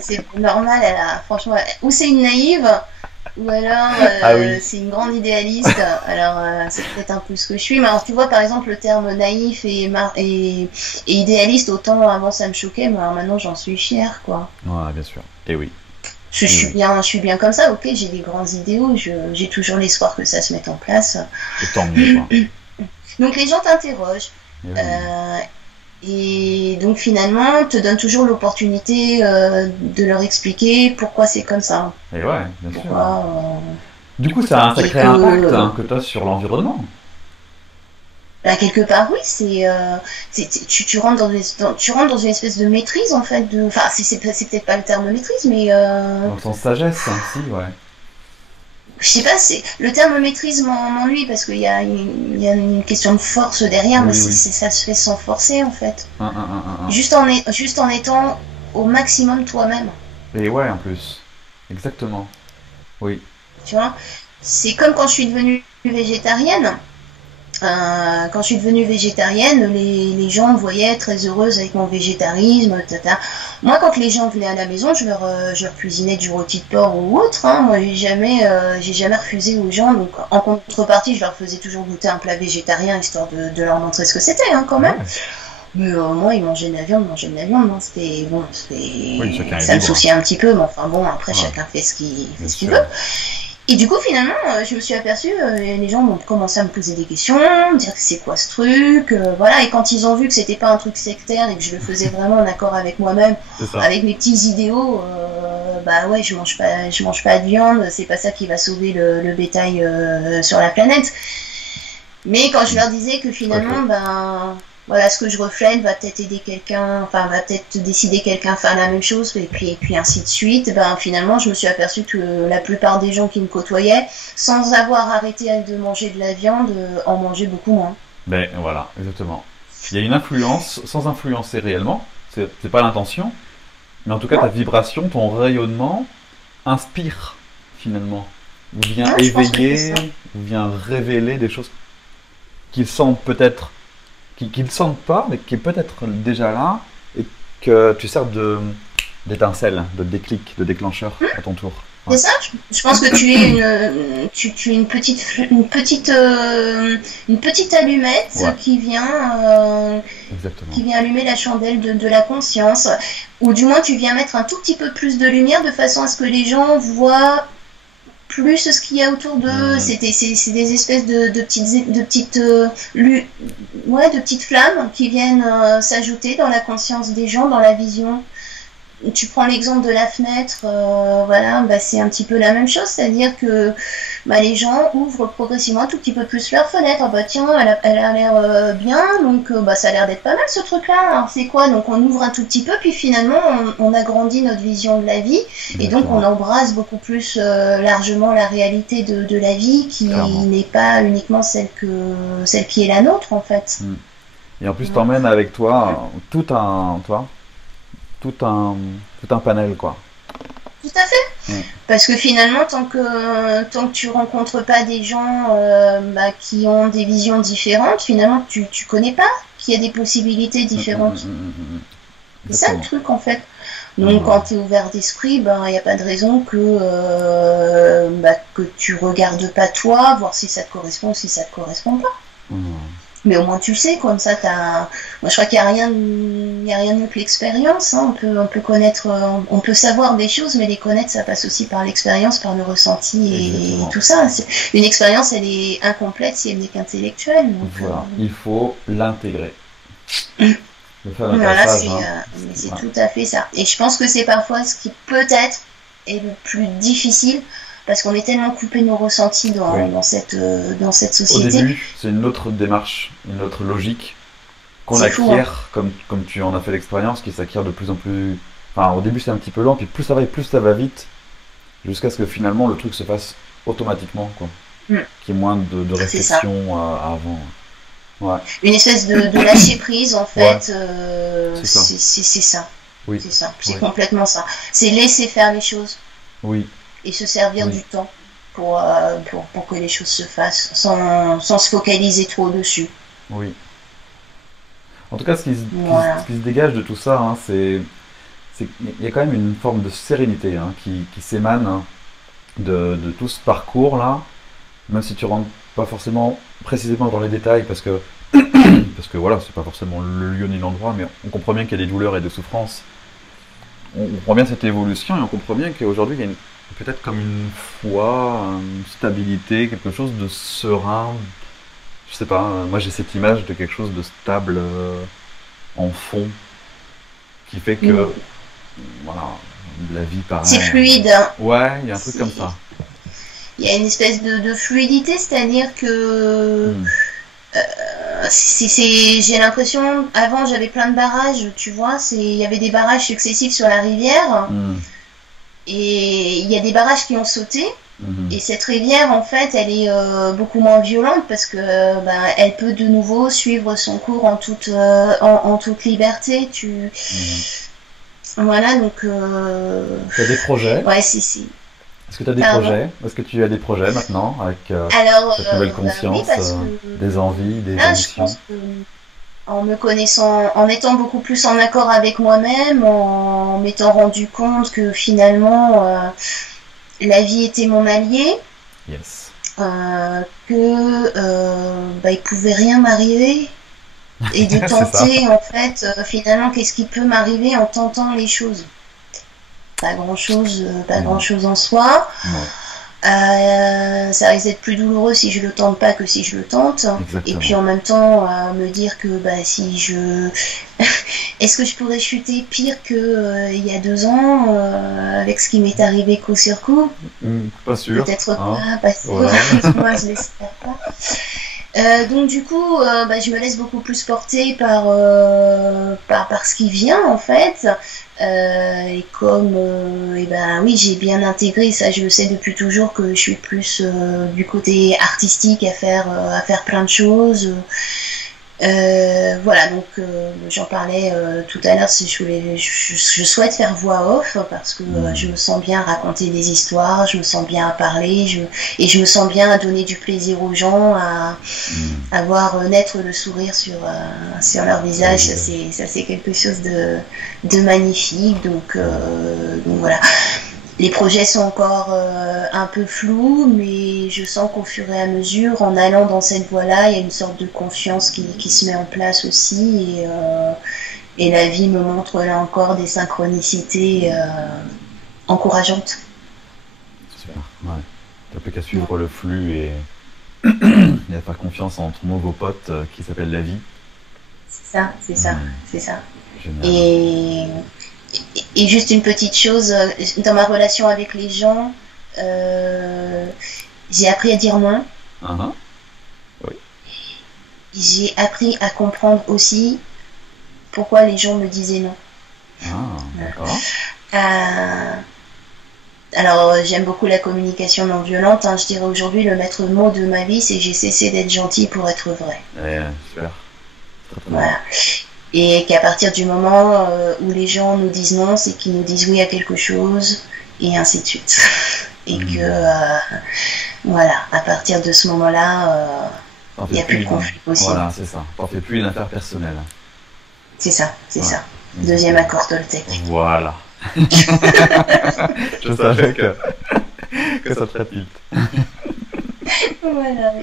C'est normal, franchement, ou c'est une naïve, ou alors Ah oui. c'est une grande idéaliste. Alors c'est peut-être un peu ce que je suis. Mais alors tu vois, par exemple, le terme naïf et idéaliste, autant avant ça me choquait, mais alors maintenant j'en suis fière, quoi. Ouais, bien sûr. Et oui. Et oui. Je suis bien comme ça, ok, j'ai des grands idéaux, j'ai toujours l'espoir que ça se mette en place. Et tant mieux, quoi. Donc les gens t'interrogent. Et oui. Euh, et donc finalement, te donne toujours l'opportunité de leur expliquer pourquoi c'est comme ça. Et ouais, bien sûr. Pourquoi, Du coup, ça a un et sacré que impact hein, que tu as sur l'environnement. bah, quelque part, oui, tu rentres tu rentres dans une espèce de maîtrise en fait. Enfin, c'est peut-être pas le terme maîtrise, mais Dans le sens sagesse, hein, si, ouais. je sais pas, le terme maîtrise m'ennuie parce il y a une question de force derrière, mais Oui, oui. ça se fait sans forcer en fait. Un. Juste en étant au maximum toi-même. Et ouais, en plus. Exactement. Oui. Tu vois, c'est comme quand je suis devenue végétarienne. Quand je suis devenue végétarienne, les gens me voyaient très heureuse avec mon végétarisme, etc. Moi, quand les gens venaient à la maison, je leur cuisinais du rôti de porc ou autre. Hein. Moi, j'ai jamais refusé aux gens. Donc, en contrepartie, je leur faisais toujours goûter un plat végétarien histoire de leur montrer ce que c'était, hein, quand même. Ouais. Mais moi, ils mangeaient de la viande, mangeaient de la viande. Hein. Oui, chacun est Ça me libre. souciait un petit peu, mais enfin bon, après, Ouais, chacun fait bien ce qu'il sûr. veut. Et du coup, finalement, je me suis aperçue, les gens ont commencé à me poser des questions, me dire que c'est quoi ce truc, voilà. Et quand ils ont vu que c'était pas un truc sectaire et que je le faisais vraiment en accord avec moi-même, C'est ça. avec mes petits idéaux, bah ouais, je mange pas de viande, c'est pas ça qui va sauver le bétail sur la planète. Mais quand je leur disais que finalement, Ok. ben voilà, ce que je reflète va peut-être aider quelqu'un, enfin va peut-être décider quelqu'un à faire la même chose, et puis ainsi de suite, ben finalement je me suis aperçue que la plupart des gens qui me côtoyaient, sans avoir arrêté de manger de la viande, en mangeaient beaucoup moins. Ben voilà, exactement. Il y a une influence sans influencer réellement. C'est pas l'intention. Mais en tout cas, ta Non, vibration, ton rayonnement inspire finalement. Ou vient non, je pense que c'est éveiller, ça. ou vient révéler des choses qu'ils sentent peut-être, qu'ils ne sentent pas, mais qui est peut-être déjà là, et que tu sers d'étincelle, de déclic, de déclencheur à ton tour. Ouais, C'est ça, je pense que tu es tu es une petite allumette ouais, qui exactement. vient allumer la chandelle de la conscience, ou du moins tu viens mettre un tout petit peu plus de lumière de façon à ce que les gens voient plus ce qu'il y a autour d'eux. Hmm, C'est des espèces de petites, ouais, de petites flammes qui viennent s'ajouter dans la conscience des gens, dans la vision. Tu prends l'exemple de la fenêtre, voilà, bah c'est un petit peu la même chose, c'est-à-dire que bah, les gens ouvrent progressivement un tout petit peu plus leurs fenêtres. Ah bah tiens, elle a l'air bien, donc bah, ça a l'air d'être pas mal ce truc-là. Alors c'est quoi? Donc on ouvre un tout petit peu, puis finalement on agrandit notre vision de la vie, et donc on Exactement. embrasse beaucoup plus largement la réalité de la vie qui Clairement. n'est pas uniquement celle qui est la nôtre en fait. Mm. Et en plus, Ouais. t'emmènes avec toi tout un, tout un panel, quoi. Tout à fait. Mm. Parce que finalement, tant que tu rencontres pas des gens bah, qui ont des visions différentes, finalement, tu connais pas qu'il y a des possibilités Mm, mm, mm, différentes. mm, mm, mm. C'est ça le Exactement. truc en fait. Donc Mm. quand tu es ouvert d'esprit, ben il n'y a pas de raison bah, que tu regardes pas toi, voir si ça te correspond ou si ça te correspond pas. Mm. Mais au moins tu le sais, comme ça t'as. Moi je crois qu'il n'y a rien, il y a rien de mieux que l'expérience. Hein. On peut connaître, on peut savoir des choses, mais les connaître ça passe aussi par l'expérience, par le ressenti et Exactement. tout ça. Une expérience elle est incomplète si elle n'est qu'intellectuelle. Donc Voilà. Il faut l'intégrer. Le fameux voilà, passage, hein. mais c'est Voilà. tout à fait ça. Et je pense que c'est parfois ce qui peut-être est le plus difficile parce qu'on est tellement coupé de nos ressentis Oui. dans cette Au société. début, c'est une autre démarche, une autre logique qu'on C'est fou, hein. acquiert, comme tu en as fait l'expérience, qui s'acquiert de plus en plus. Enfin, au début, c'est un petit peu lent, puis plus ça va et plus ça va vite, jusqu'à ce que finalement le truc se fasse automatiquement, quoi. Mm. Qu'il y ait moins de C'est ça. réflexion avant. Ouais, Une espèce de lâcher prise, en ouais, fait, c'est ça. c'est ça. Oui, C'est ça. C'est oui, complètement ça. C'est laisser faire les choses oui, et se servir oui, du temps pour que les choses se fassent sans se focaliser trop dessus. oui. En tout cas, Voilà. ce qui se dégage de tout ça, hein, c'est qu'il y a quand même une forme de sérénité, hein, qui s'émane, hein, de tout ce parcours-là, même si tu rentres pas forcément précisément dans les détails, parce que voilà, c'est pas forcément le lieu ni l'endroit, mais on comprend bien qu'il y a des douleurs et des souffrances. On comprend bien cette évolution et on comprend bien qu'aujourd'hui, il y a peut-être comme une foi, une stabilité, quelque chose de serein. Je sais pas, moi j'ai cette image de quelque chose de stable en fond, qui fait que, Mm. voilà, la vie C'est paraît. fluide, hein. Ouais, il y a un truc comme C'est- ça. Il y a une espèce de fluidité, c'est-à-dire que Hmm. j'ai l'impression, avant j'avais plein de barrages, tu vois, il y avait des barrages successifs sur la rivière, Hmm. et il y a des barrages qui ont sauté, Mhm. et cette rivière, en fait, elle est beaucoup moins violente parce que ben, elle peut de nouveau suivre son cours en toute liberté. Mhm. Voilà, donc, Tu as des projets? ouais, si. Est-ce que tu as des Pardon. projets? Est-ce que tu as des projets maintenant avec Alors, cette nouvelle ben oui, conscience, parce que des envies, des là, je ambitions? pense que en me connaissant, en étant beaucoup plus en accord avec moi-même, en m'étant rendu compte que finalement la vie était mon allié, Yes. que bah, il pouvait rien m'arriver et de C'est ça. tenter en fait finalement qu'est-ce qui peut m'arriver en tentant les choses. Pas grand Mhm. chose en soi. Non, Ça risque d'être plus douloureux si je le tente pas que si je le tente. Et puis exactement. en même temps, me dire que bah, si je... Est-ce que je pourrais chuter pire que il y a 2 ans avec ce qui m'est arrivé coup sur coup? Pas sûr, Peut-être hein? pas sûr. Voilà. Moi, je l'espère pas. Donc du coup, bah, je me laisse beaucoup plus porter par ce qui vient en fait. Et comme, et ben oui, j'ai bien intégré ça, je le sais depuis toujours que je suis plus du côté artistique à faire plein de choses. Voilà, donc j'en parlais tout à l'heure. Si je souhaite faire voix off parce que je Mhm. me sens bien à raconter des histoires, je me sens bien à parler, et je me sens bien à donner du plaisir aux gens, Mhm. à voir naître le sourire sur leur Sur le visage. visage. Ça c'est quelque chose de magnifique. Donc voilà. Les projets sont encore un peu flous, mais je sens qu'au fur et à mesure, en allant dans cette voie-là, il y a une sorte de confiance qui se met en place aussi. Et la vie me montre là encore des synchronicités encourageantes. Super. Ouais. T'as plus qu'à Ouais. suivre le flux et à faire confiance en ton nouveau pote qui s'appelle la vie. C'est ça, c'est ça, Mhm. c'est ça. Génial. Et, et juste une petite chose, dans ma relation avec les gens, euh, J'ai appris à dire non. Ah, oui. J'ai appris à comprendre aussi pourquoi les gens me disaient non. Ah, d'accord. Euh, alors, j'aime beaucoup la communication non violente. Hein. Je dirais aujourd'hui, le maître mot de ma vie, c'est que j'ai cessé d'être gentil pour être vrai. Super. Très très bien. Voilà. Et qu'à partir du moment où les gens nous disent non, c'est qu'ils nous disent oui à quelque chose, et ainsi de suite. Et que, voilà, à partir de ce moment-là, il n'y a plus de conflit possible. Voilà, c'est ça. T'en fais plus une affaire personnelle. C'est ça, c'est Voilà. ça. Deuxième accord Toltec. Voilà. Je savais que ça te ferait tilt. Voilà.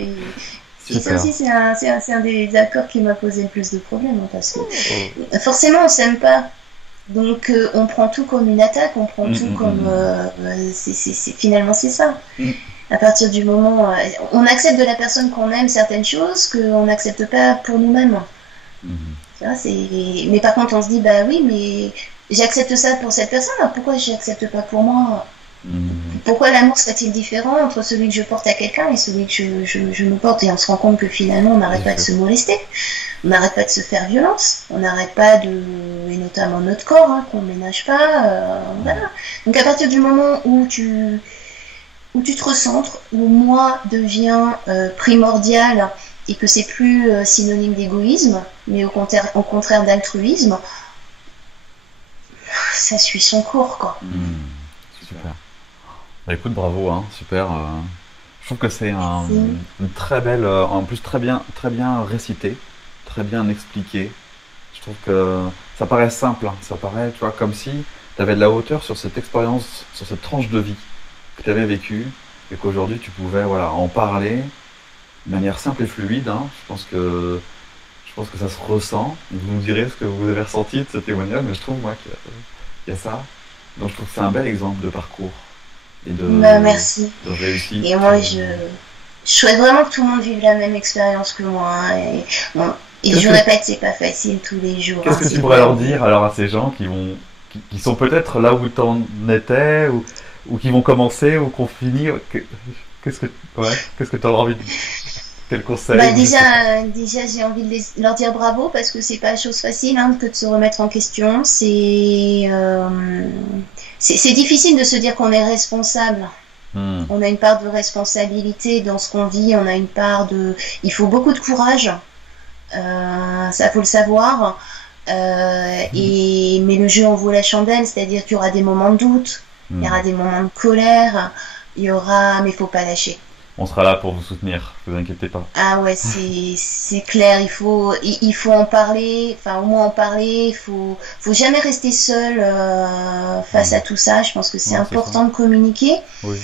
Et ça aussi, c'est un des accords qui m'a posé le plus de problèmes. Hein, parce que forcément, on s'aime pas. Donc, on prend tout comme une attaque, on prend tout comme. Finalement, c'est ça. À partir du moment. On accepte de la personne qu'on aime certaines choses qu'on n'accepte pas pour nous-mêmes. Mais par contre, on se dit, bah oui, mais j'accepte ça pour cette personne, alors pourquoi je n'accepte pas pour moi? Pourquoi l'amour serait-il différent entre celui que je porte à quelqu'un et celui que je me porte? Et on se rend compte que finalement, on n'arrête pas de se molester, on n'arrête pas de se faire violence, on n'arrête pas de... et notamment notre corps, hein, qu'on ne ménage pas, voilà. Donc à partir du moment où tu te recentres, où moi devient primordial et que c'est plus synonyme d'égoïsme, mais au contraire d'altruisme, ça suit son cours, quoi. Super. Bah, écoute, bravo, hein, super. Je trouve que c'est une très belle, en plus très bien récité, très bien expliqué. Je trouve que ça paraît simple, hein, ça paraît, tu vois, comme si tu avais de la hauteur sur cette expérience, sur cette tranche de vie que tu avais vécue, et qu'aujourd'hui tu pouvais, voilà, en parler de manière simple et fluide. Hein. Je pense que ça se ressent. Vous nous direz ce que vous avez ressenti de ce témoignage, mais je trouve moi qu'il y a ça. Donc je trouve que c'est un bel exemple de parcours et merci. de réussite. Et moi, je souhaite vraiment que tout le monde vive la même expérience que moi. Hein, et je répète, c'est pas facile tous les jours. Qu'est-ce que tu pourrais leur dire alors à ces gens qui sont peut-être là où tu en étais, ou qui vont commencer, ou qui ont fini? Qu'est-ce que tu as envie de dire? Quel conseil? Bah déjà j'ai envie de leur dire bravo parce que c'est pas chose facile hein, que de se remettre en question. C'est difficile de se dire qu'on est responsable. On a une part de responsabilité dans ce qu'on vit, on a une part de... Il faut beaucoup de courage, ça faut le savoir. Mais le jeu en vaut la chandelle, c'est-à-dire qu'il y aura des moments de doute, il y aura des moments de colère, mais il faut pas lâcher. On sera là pour vous soutenir, ne vous inquiétez pas. Ah ouais, c'est clair, il faut en parler, enfin au moins en parler, il faut jamais rester seul face à tout ça, je pense que c'est important de communiquer. Oui.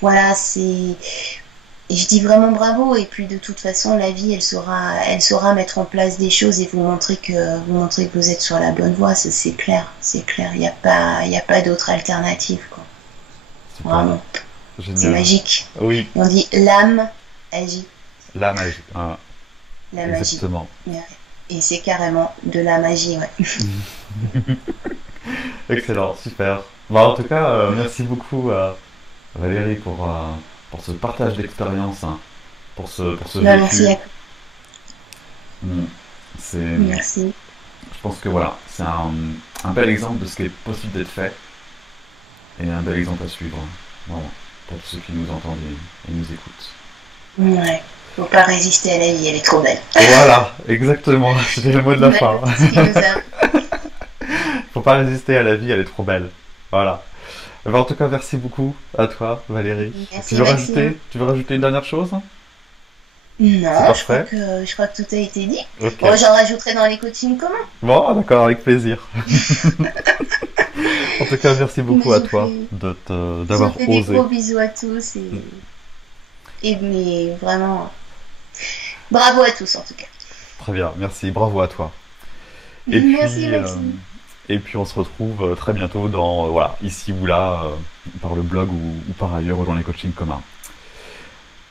Voilà, et je dis vraiment bravo, et puis de toute façon la vie elle saura mettre en place des choses et vous montrer que vous êtes sur la bonne voie, c'est clair, il n'y a pas d'autre alternative quoi. Super. Vraiment. Génial. C'est magique. Oui. On dit l'âme agit. La magie. Ah. La Exactement. magie. Et c'est carrément de la magie, ouais. Excellent, super. Bon, en tout cas, merci beaucoup Valérie pour ce partage d'expérience, hein, pour ce vécu. Merci à Merci. Je pense que voilà, c'est un bel exemple de ce qui est possible d'être fait et un bel exemple à suivre. Voilà. Pour tous ceux qui nous entendent et nous écoutent. Ouais, faut pas résister à la vie, elle est trop belle. Voilà, exactement, c'était le mot de la fin. Faut pas résister à la vie, elle est trop belle. Voilà. Ben, en tout cas, merci beaucoup à toi, Valérie. Merci, tu veux rajouter une dernière chose? Non, je crois que tout a été dit. Okay. Bon, j'en rajouterai dans les coachings communs. Bon, d'accord, avec plaisir. En tout cas, merci beaucoup à toi d'avoir osé. Des gros bisous à tous mais vraiment bravo à tous en tout cas. Très bien, merci, bravo à toi. Et merci, Maxime. Et puis on se retrouve très bientôt ici ou là, par le blog ou par ailleurs ou dans les coachings communs.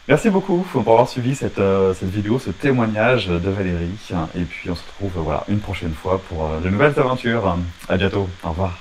Merci beaucoup pour avoir suivi cette vidéo, ce témoignage de Valérie. Et puis on se retrouve une prochaine fois pour de nouvelles aventures. À bientôt, au revoir.